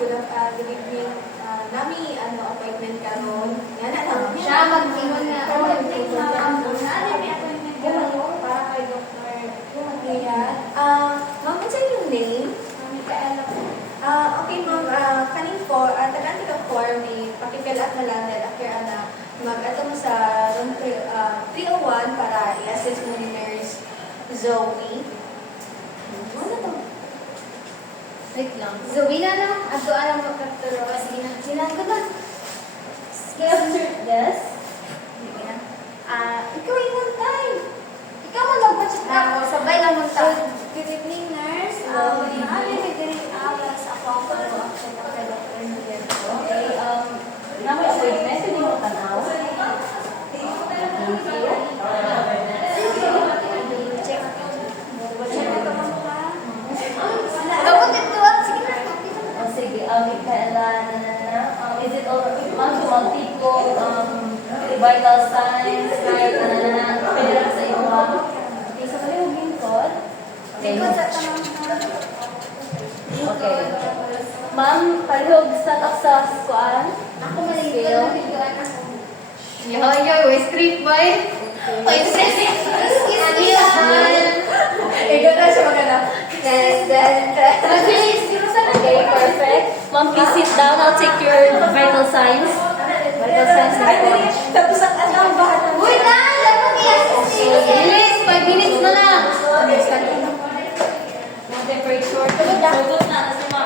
good evening. Nami, appointment karon. Yan na lang. Siya mag-ingon nga. Para kay Dr. Ayan. Ma'am, what's your name? Okay, ma'am. Kaning tagaan ka form, pakifill up na lang dahil after mag-ato mo sa room 301 para i-assist mo ni Nurse Zoe. Ano to? Wait lang. Zoe na lang. Ato alam mo kapturo. Sige na. Silang ko na. Yes? Sige na. Ikaw yung time. Ikaw mo nagpatsit na ako. Sabay lang mo tayo. Good evening, nurse. Good Ano evening. yung nagdaring hours ako ang follow-up sa Dr. Nuliento? Okay, namin appointment, hindi mo tanaw. Thank you. Check. Check na ka mo ka? Kapag ito. Sige na. Oh, sige, Micaela, is it all multiple vital signs, right, pwede lang sa iyo, okay, so kami yung lingkod. Okay. Lingkod sa tamang Okay. Ma'am, palihog start up sa kuan. Ako malingkod na videoan ako. Yoy, street boy. Excuse me. Ikaw na siya magana. Mabilis. Okay, perfect. Ma'am, please sit down. I'll take your vital signs. Vital signs report. Tapos ang bahat ng Uy, na! Dapat i-assist. Bilis, 5 minutes na lang. Temperature.